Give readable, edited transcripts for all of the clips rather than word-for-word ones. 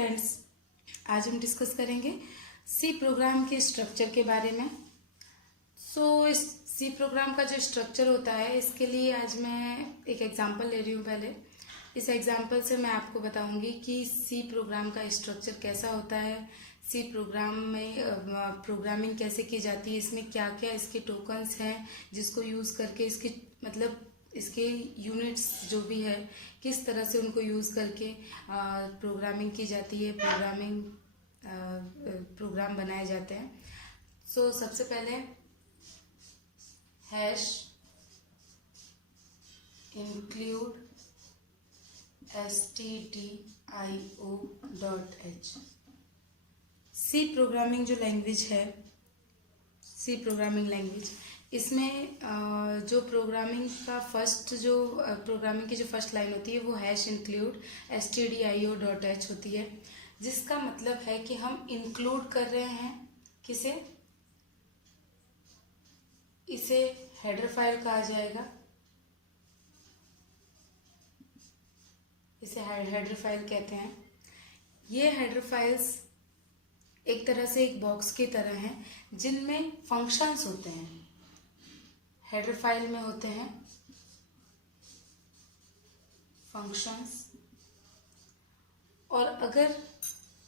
Friends, आज हम discuss करेंगे सी प्रोग्राम के स्ट्रक्चर के बारे में। इस सी प्रोग्राम का जो स्ट्रक्चर होता है, इसके लिए आज मैं एक एग्जांपल ले रही हूँ। पहले इस एग्जांपल से मैं आपको बताऊंगी कि सी प्रोग्राम का स्ट्रक्चर कैसा होता है, सी प्रोग्राम में प्रोग्रामिंग कैसे की जाती है, इसमें क्या क्या इसके टोकन्स हैं जिसको यूज़ करके इसके इसके यूनिट्स जो भी है किस तरह से उनको यूज़ करके प्रोग्रामिंग की जाती है, प्रोग्राम बनाए जाते हैं। सबसे पहले hash include stdio.h। C programming जो लैंग्वेज है, सी प्रोग्रामिंग लैंग्वेज, इसमें जो प्रोग्रामिंग की जो फर्स्ट लाइन होती है वो हैश इंक्लूड stdio.h होती है, जिसका मतलब है कि हम इंक्लूड कर रहे हैं किसे, इसे हेडर फाइल कहा जाएगा। इसे हेडर फाइल कहते हैं। ये हेडर फाइल्स एक तरह से एक बॉक्स की तरह हैं जिनमें फंक्शंस होते हैं। हेडर फाइल में होते हैं फंक्शंस, और अगर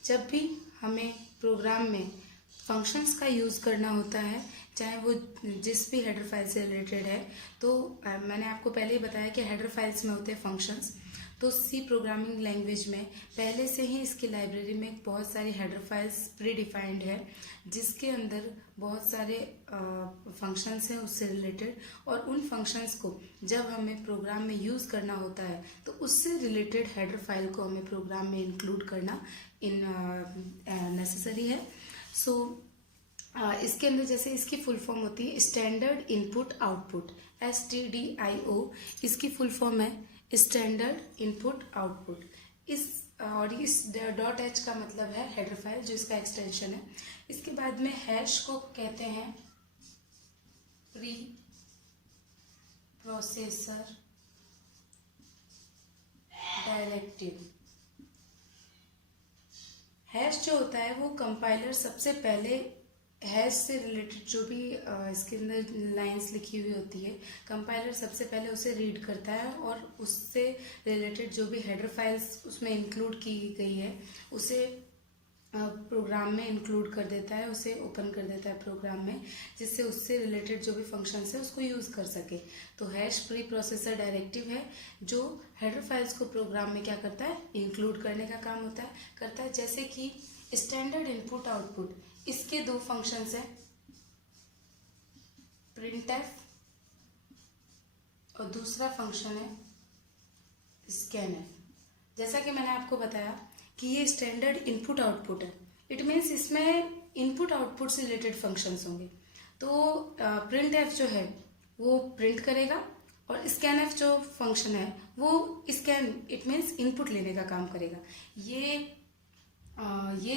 जब भी हमें प्रोग्राम में फंक्शंस का यूज़ करना होता है, चाहे वो जिस भी हेडर फाइल से रिलेटेड है, तो मैंने आपको पहले ही बताया कि हेडर फाइल्स में होते हैं फंक्शंस। तो सी प्रोग्रामिंग लैंग्वेज में पहले से ही इसकी लाइब्रेरी में बहुत सारी हेडर फाइल्स प्री डिफाइंड है, जिसके अंदर बहुत सारे फंक्शंस हैं उससे रिलेटेड, और उन फंक्शंस को जब हमें प्रोग्राम में यूज़ करना होता है तो उससे रिलेटेड हेडर फाइल को हमें प्रोग्राम में इंक्लूड करना नेसेसरी है। इसके अंदर जैसे इसकी फुल फॉर्म होती है स्टैंडर्ड इनपुट आउटपुट, STDIO इसकी फुल फॉर्म है, स्टैंडर्ड इनपुट आउटपुट। इस .h का मतलब है हेडर फाइल, जो इसका एक्सटेंशन है। इसके बाद में हैश को कहते हैं प्री प्रोसेसर डायरेक्टिव। हैश जो होता है वो कंपाइलर सबसे पहले हैश से रिलेटेड जो भी इसके अंदर लाइंस लिखी हुई होती है, कंपाइलर सबसे पहले उसे रीड करता है और उससे रिलेटेड जो भी हेडर फाइल्स उसमें इंक्लूड की गई है उसे प्रोग्राम में इंक्लूड कर देता है, उसे ओपन कर देता है प्रोग्राम में, जिससे उससे रिलेटेड जो भी फंक्शंस है उसको यूज़ कर सके। तो हैश प्री प्रोसेसर डायरेक्टिव है जो हेडर फाइल्स को प्रोग्राम में क्या करता है, इंक्लूड करने का काम करता है। जैसे कि स्टैंडर्ड इनपुट आउटपुट, इसके दो फंक्शंस हैं, printf और दूसरा फंक्शन है scanf। जैसा कि मैंने आपको बताया कि ये स्टैंडर्ड इनपुट आउटपुट है, इट मीन्स इसमें इनपुट आउटपुट से रिलेटेड फंक्शंस होंगे। तो printf जो है वो प्रिंट करेगा, और scanf जो फंक्शन है वो स्कैन, इट मीन्स इनपुट लेने का काम करेगा। ये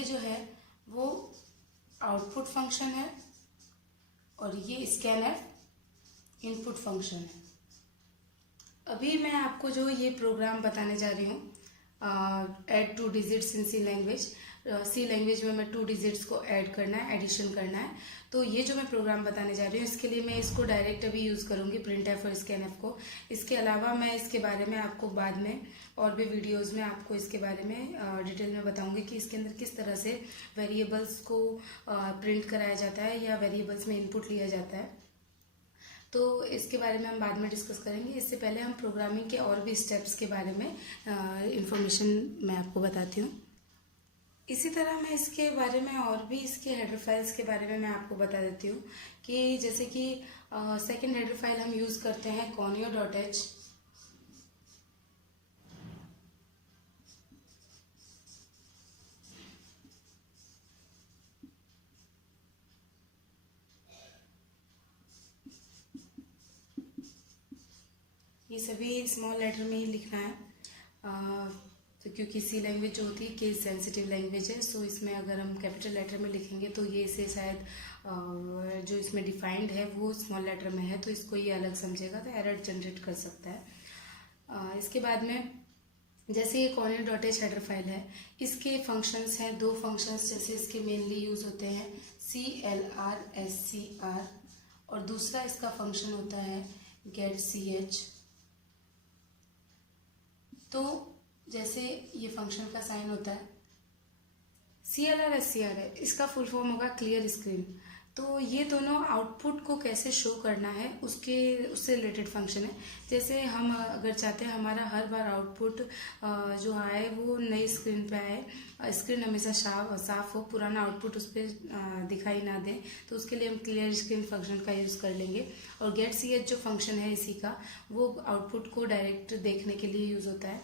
जो है वो आउटपुट फंक्शन है और ये scanf इनपुट फंक्शन है। अभी मैं आपको जो ये प्रोग्राम बताने जा रही हूँ, add 2 digits in C language. C language में मैं 2 डिजिट्स को ऐड करना है, एडिशन करना है। तो ये जो मैं प्रोग्राम बताने जा रही हूँ, इसके लिए मैं इसको डायरेक्ट अभी यूज़ करूँगी, printf और scanf को। इसके अलावा मैं इसके बारे में आपको बाद में और भी वीडियोस में आपको इसके बारे में डिटेल में बताऊंगी कि इसके अंदर किस तरह से वेरिएबल्स को प्रिंट कराया जाता है या वेरिएबल्स में इनपुट लिया जाता है। तो इसके बारे में हम बाद में डिस्कस करेंगे। इससे पहले हम प्रोग्रामिंग के और भी स्टेप्स के बारे में इंफॉर्मेशन मैं आपको बताती हूँ। इसी तरह मैं इसके बारे में और भी इसके हेडर फाइल्स के बारे में मैं आपको बता देती हूँ कि जैसे कि सेकंड हेडर फाइल हम यूज़ करते हैं conio.h। ये सभी स्मॉल लेटर में ही लिखना है, तो क्योंकि सी लैंग्वेज जो होती है केस सेंसिटिव लैंग्वेज है, सो इसमें अगर हम कैपिटल लेटर में लिखेंगे तो ये इसे शायद जो इसमें डिफाइंड है वो स्मॉल लेटर में है, तो इसको ये अलग समझेगा तो एरर जनरेट कर सकता है। इसके बाद में जैसे ये corner dot H header file है, इसके फंक्शंस हैं, दो फंक्शंस जैसे इसके मेनली यूज होते हैं CLR SCR, और दूसरा इसका फंक्शन होता है getch। तो जैसे ये फंक्शन का साइन होता है CLR SCR है, इसका फुल फॉर्म होगा क्लियर स्क्रीन। तो ये दोनों आउटपुट को कैसे शो करना है उससे रिलेटेड फंक्शन है। जैसे हम अगर चाहते हैं हमारा हर बार आउटपुट जो आए वो नई स्क्रीन पे आए, स्क्रीन हमेशा साफ हो, पुराना आउटपुट उस पर दिखाई ना दे, तो उसके लिए हम क्लियर स्क्रीन फंक्शन का यूज़ कर लेंगे। और getch जो फंक्शन है इसी का, वो आउटपुट को डायरेक्ट देखने के लिए यूज़ होता है।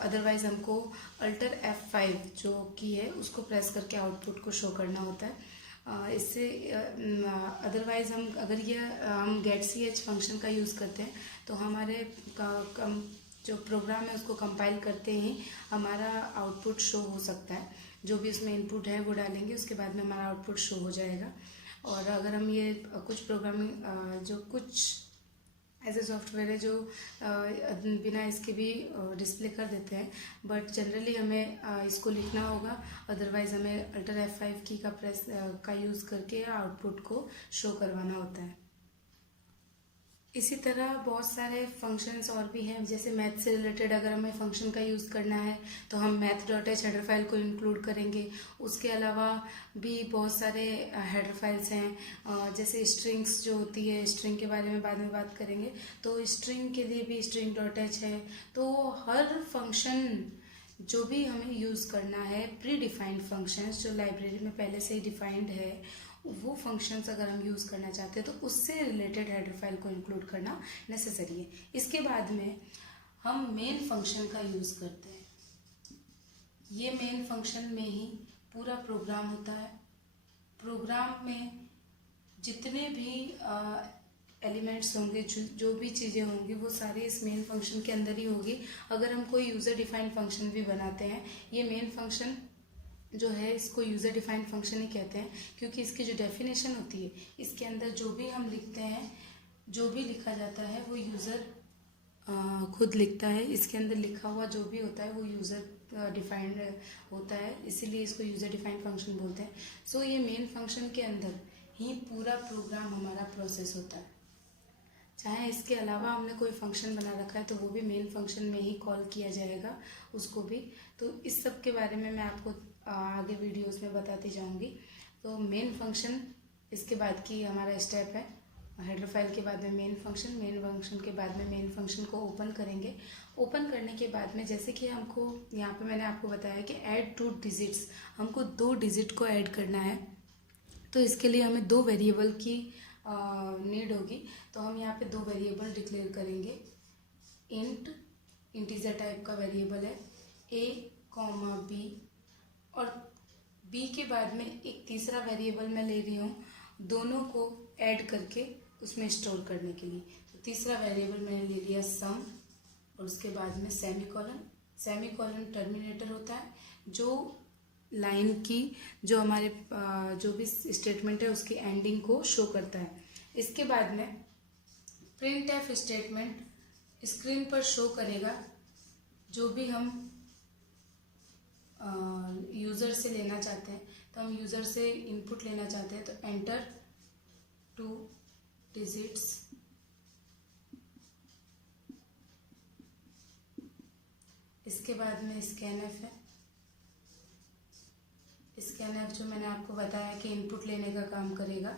अदरवाइज़ हमको Alt F5 जो की है उसको प्रेस करके आउटपुट को शो करना होता है। इससे अदरवाइज़ हम अगर ये हम getch फंक्शन का यूज़ करते हैं तो हमारे जो प्रोग्राम है उसको कंपाइल करते ही हमारा आउटपुट शो हो सकता है। जो भी उसमें इनपुट है वो डालेंगे, उसके बाद में हमारा आउटपुट शो हो जाएगा। और अगर हम ये कुछ प्रोग्रामिंग जो कुछ ऐसे सॉफ्टवेयर है जो बिना इसके भी डिस्प्ले कर देते हैं, बट जनरली हमें इसको लिखना होगा, अदरवाइज़ हमें Alt F5 की का यूज़ करके आउटपुट को शो करवाना होता है। इसी तरह बहुत सारे फंक्शंस और भी हैं, जैसे मैथ से रिलेटेड अगर हमें फंक्शन का यूज़ करना है तो हम math.h हेडर फाइल को इंक्लूड करेंगे। उसके अलावा भी बहुत सारे हेडर फाइल्स हैं, जैसे स्ट्रिंग्स जो होती है, स्ट्रिंग के बारे में बाद में बात करेंगे। तो स्ट्रिंग के लिए भी string.h है। तो हर फंक्शन जो भी हमें यूज़ करना है, प्री डिफाइंड फंक्शंस जो लाइब्रेरी में पहले से ही डिफाइंड है, वो फंक्शंस अगर हम यूज़ करना चाहते हैं तो उससे रिलेटेड हेडर फाइल को इंक्लूड करना नेसेसरी है। इसके बाद में हम मेन फंक्शन का यूज़ करते हैं। ये मेन फंक्शन में ही पूरा प्रोग्राम होता है। प्रोग्राम में जितने भी एलिमेंट्स होंगे, जो भी चीज़ें होंगी, वो सारी इस मेन फंक्शन के अंदर ही होगी। अगर हम कोई यूज़र डिफाइंड फंक्शन भी बनाते हैं, ये मेन फंक्शन जो है इसको यूज़र डिफाइंड फंक्शन ही कहते हैं, क्योंकि इसकी जो डेफिनेशन होती है, इसके अंदर जो भी हम लिखते हैं, जो भी लिखा जाता है वो यूज़र खुद लिखता है। इसके अंदर लिखा हुआ जो भी होता है वो यूज़र डिफाइंड होता है, इसीलिए इसको यूज़र डिफाइंड फंक्शन बोलते हैं। सो ये मेन फंक्शन के अंदर ही पूरा प्रोग्राम हमारा प्रोसेस होता है। चाहे इसके अलावा हमने कोई फंक्शन बना रखा है तो वो भी मेन फंक्शन में ही कॉल किया जाएगा उसको भी। तो इस सब के बारे में मैं आपको आगे वीडियोस में बताती जाऊंगी। तो मेन फंक्शन इसके बाद की हमारा स्टेप है, हेडर फाइल के बाद में मेन फंक्शन के बाद में मेन फंक्शन को ओपन करेंगे। ओपन करने के बाद में जैसे कि हमको यहाँ पे मैंने आपको बताया कि ऐड 2 डिजिट्स, हमको 2 डिजिट को ऐड करना है, तो इसके लिए हमें 2 वेरिएबल की नीड होगी। तो हम यहाँ पे 2 वेरिएबल डिक्लेयर करेंगे। इंटीजर टाइप का वेरिएबल है a, b, और b के बाद में एक तीसरा वेरिएबल मैं ले रही हूँ दोनों को ऐड करके उसमें स्टोर करने के लिए। तो तीसरा वेरिएबल मैंने ले लिया सम, और उसके बाद में सेमीकोलन टर्मिनेटर होता है जो लाइन की जो हमारे जो भी स्टेटमेंट है उसकी एंडिंग को शो करता है। इसके बाद में printf स्टेटमेंट स्क्रीन पर शो करेगा जो भी हम यूज़र से लेना चाहते हैं। तो हम यूज़र से इनपुट लेना चाहते हैं तो एंटर 2 डिजिट्स, इसके बाद में स्कैनएफ है। स्कैनएफ जो मैंने आपको बताया कि इनपुट लेने का काम करेगा।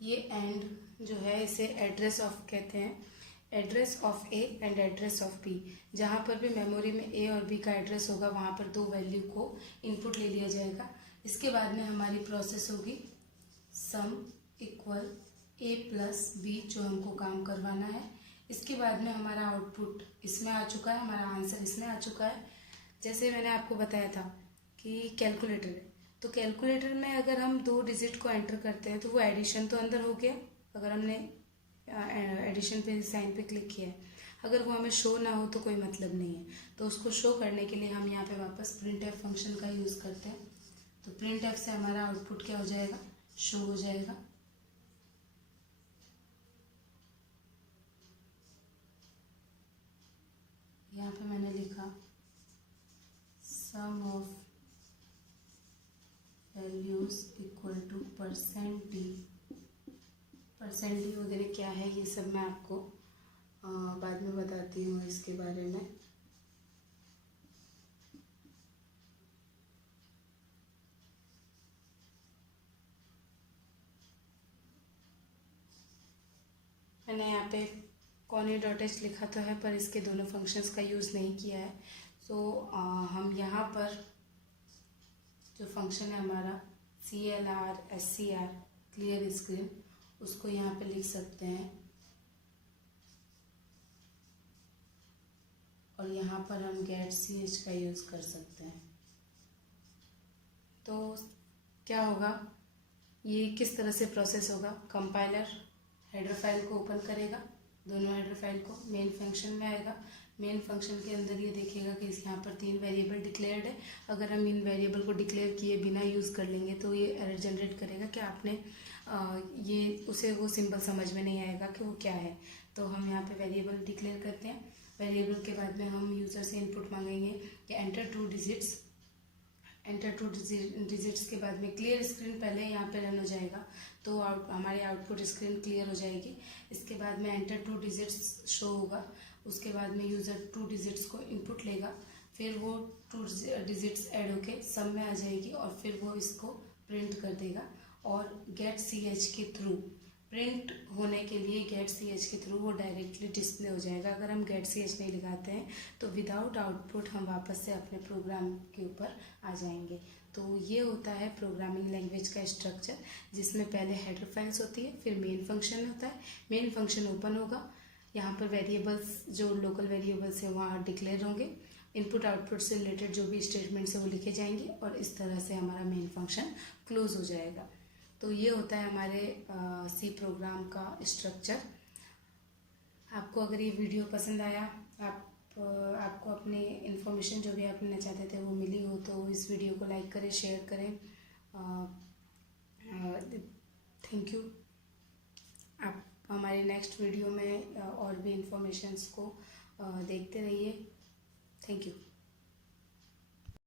ये एंड जो है इसे एड्रेस ऑफ कहते हैं, address of A and address of B. जहाँ पर भी मेमोरी में ए और बी का एड्रेस होगा वहाँ पर 2 वैल्यू को इनपुट ले लिया जाएगा। इसके बाद में हमारी प्रोसेस होगी sum equal a plus B, जो हमको काम करवाना है। इसके बाद में हमारा आउटपुट इसमें आ चुका है, हमारा आंसर इसमें आ चुका है। जैसे मैंने आपको बताया था कि कैलकुलेटर है, तो कैलकुलेटर में अगर हम 2 डिजिट को एंटर करते हैं तो वो एडिशन तो अंदर हो गया, अगर हमने एडिशन पे साइन पे क्लिक किया है। अगर वो हमें शो ना हो तो कोई मतलब नहीं है। तो उसको शो करने के लिए हम यहाँ पे वापस printf फंक्शन का यूज़ करते हैं। तो printf से हमारा आउटपुट क्या हो जाएगा, शो हो जाएगा। यहाँ पे मैंने लिखा some of values equal to %d। % वगैरह क्या है ये सब मैं आपको बाद में बताती हूँ इसके बारे में। मैंने यहाँ पे conny.h लिखा तो है पर इसके दोनों फंक्शंस का यूज़ नहीं किया है। सो हम यहाँ पर जो फंक्शन है हमारा CLR क्लियर स्क्रीन, उसको यहाँ पे लिख सकते हैं और यहाँ पर हम get.ch का यूज़ कर सकते हैं। तो क्या होगा, ये किस तरह से प्रोसेस होगा, कंपाइलर हेडर फाइल को ओपन करेगा, दोनों हेडर फाइल को मेन फंक्शन में आएगा। मेन फंक्शन के अंदर ये देखेगा कि यहाँ पर 3 वेरिएबल डिक्लेयर्ड है। अगर हम इन वेरिएबल को डिक्लेयर किए बिना यूज़ कर लेंगे तो ये एरर जनरेट करेगा कि आपने ये उसे वो सिंबल समझ में नहीं आएगा कि वो क्या है। तो हम यहाँ पे वेरिएबल डिक्लेयर करते हैं। वेरिएबल के बाद में हम यूज़र से इनपुट मांगेंगे कि एंटर 2 डिजिट्स। एंटर 2 डिजिट्स के बाद में क्लियर स्क्रीन पहले यहाँ पे रन हो जाएगा, तो हमारे आउटपुट स्क्रीन क्लियर हो जाएगी। इसके बाद में एंटर 2 डिजिट्स शो होगा। उसके बाद में यूज़र 2 डिजिट्स को इनपुट लेगा, फिर वो 2 डिजिट्स ऐड होके सम में आ जाएगी और फिर वो इसको प्रिंट कर देगा। और get.ch के थ्रू प्रिंट होने के लिए get.ch के थ्रू वो डायरेक्टली डिस्प्ले हो जाएगा। अगर हम get.ch नहीं लगाते हैं तो विदाउट आउटपुट हम वापस से अपने प्रोग्राम के ऊपर आ जाएंगे। तो ये होता है प्रोग्रामिंग लैंग्वेज का स्ट्रक्चर, जिसमें पहले हेडर फाइल्स होती है, फिर मेन फंक्शन होता है। मेन फंक्शन ओपन होगा, यहाँ पर वेरिएबल्स जो लोकल वेरिएबल्स है वहाँ डिक्लेयर होंगे, इनपुट आउटपुट से रिलेटेड जो भी स्टेटमेंट्स है वो लिखे जाएंगे और इस तरह से हमारा मेन फंक्शन क्लोज हो जाएगा। तो ये होता है हमारे सी प्रोग्राम का स्ट्रक्चर। आपको अगर ये वीडियो पसंद आया, आपको अपनी इन्फॉर्मेशन जो भी आप लेना चाहते थे वो मिली हो, तो इस वीडियो को लाइक करें, शेयर करें। Thank you. आप हमारे नेक्स्ट वीडियो में और भी इन्फॉर्मेशंस को देखते रहिए। Thank you.